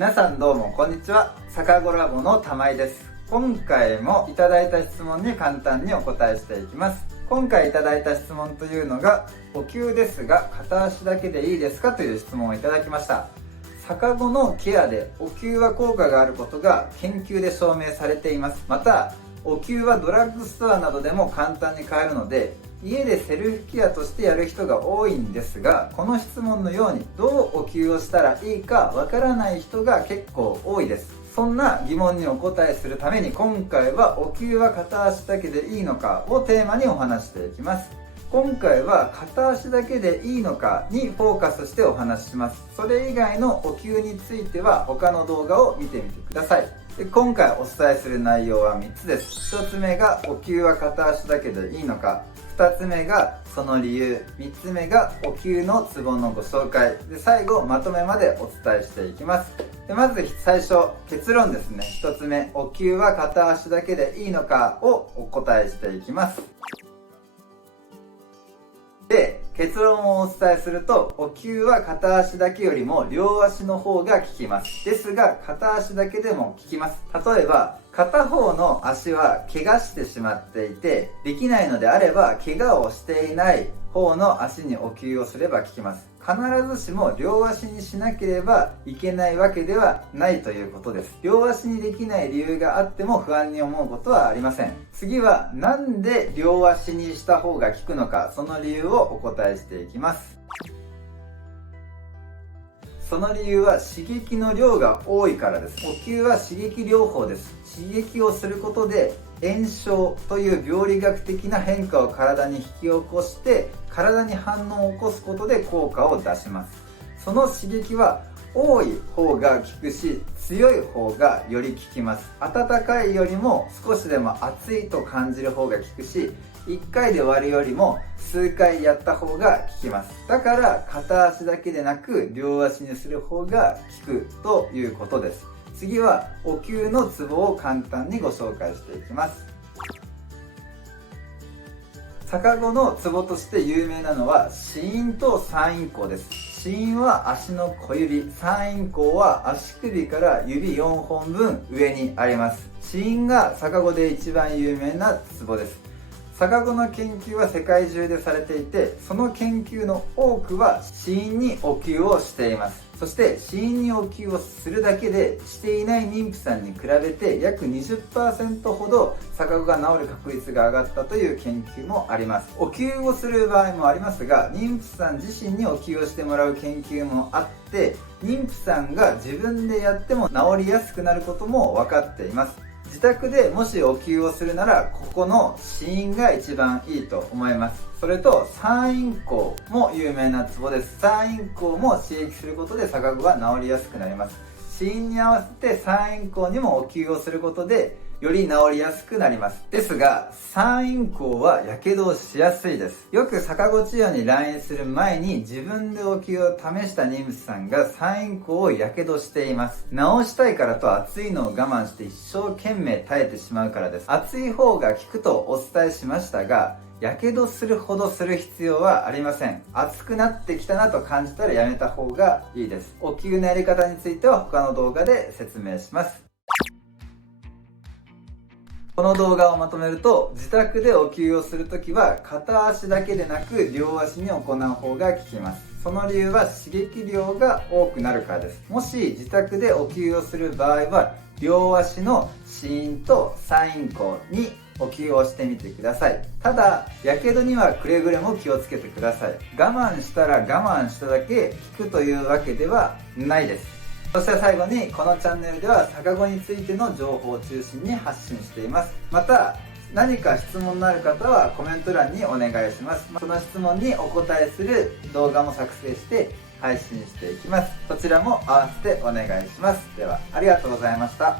皆さんどうもこんにちは。逆子ラボの玉井です。今回もいただいた質問に簡単にお答えしていきます。今回いただいた質問というのが、お灸ですが片足だけでいいですかという質問をいただきました。逆子のケアでお灸は効果があることが研究で証明されています。またお灸はドラッグストアなどでも簡単に買えるので、家でセルフケアとしてやる人が多いんですが、この質問のようにどうお灸をしたらいいかわからない人が結構多いです。そんな疑問にお答えするために、今回はお灸は片足だけでいいのかをテーマにお話していきます。今回は片足だけでいいのかにフォーカスしてお話しします。それ以外のお灸については他の動画を見てみてください。で、今回お伝えする内容は3つです。1つ目がお灸は片足だけでいいのか、2つ目がその理由、3つ目がお灸のツボのご紹介で、最後まとめまでお伝えしていきます。で、まず最初結論ですね。1つ目、お灸は片足だけでいいのかをお答えしていきます。で、結論をお伝えすると、お灸は片足だけよりも両足の方が効きます。ですが片足だけでも効きます。例えば片方の足は怪我してしまっていてできないのであれば、怪我をしていない方の足にお灸をすれば効きます。必ずしも両足にしなければいけないわけではないということです。両足にできない理由があっても不安に思うことはありません。次はなんで両足にした方が効くのか、その理由をお答えしていきます。その理由は刺激の量が多いからです。お灸は刺激療法です。刺激をすることで炎症という病理学的な変化を体に引き起こして体に反応を起こすことで効果を出します。その刺激は多い方が効くし、強い方がより効きます。温かいよりも少しでも熱いと感じる方が効くし、1回で終わるよりも数回やった方が効きます。だから片足だけでなく両足にする方が効くということです。次はお灸のツボを簡単にご紹介していきます。逆子のツボとして有名なのは子陰と三陰交です。子陰は足の小指、三陰交は足首から指4本分上にあります。子陰が逆子で一番有名なツボです。逆子の研究は世界中でされていて、その研究の多くは子陰にお灸をしています。そして子陰にお灸をするだけでしていない妊婦さんに比べて約 20% ほど逆子が治る確率が上がったという研究もあります。お灸をする場合もありますが、妊婦さん自身にお灸をしてもらう研究もあって、妊婦さんが自分でやっても治りやすくなることも分かっています。自宅でもしお灸をするなら、ここの子陰が一番いいと思います。それと三陰交も有名なツボです。三陰交も刺激することで逆子が治りやすくなります。子陰に合わせて三陰交にもお灸をすることでより治りやすくなります。ですが三陰交はやけどをしやすいです。よく逆子治療に来院する前に自分でお灸を試した妊婦さんが三陰交をやけどしています。治したいからと熱いのを我慢して一生懸命耐えてしまうからです。熱い方が効くとお伝えしましたが、やけどするほどする必要はありません。熱くなってきたなと感じたらやめた方がいいです。お灸のやり方については他の動画で説明します。この動画をまとめると、自宅でお灸をするときは片足だけでなく両足に行う方が効きます。その理由は刺激量が多くなるからです。もし自宅でお灸をする場合は、両足の子陰と三陰交にお灸をしてみてください。ただやけどにはくれぐれも気をつけてください。我慢したら我慢しただけ効くというわけではないです。そして最後に、このチャンネルでは逆子についての情報を中心に発信しています。また何か質問のある方はコメント欄にお願いします。その質問にお答えする動画も作成して配信していきます。そちらも合わせてお願いします。ではありがとうございました。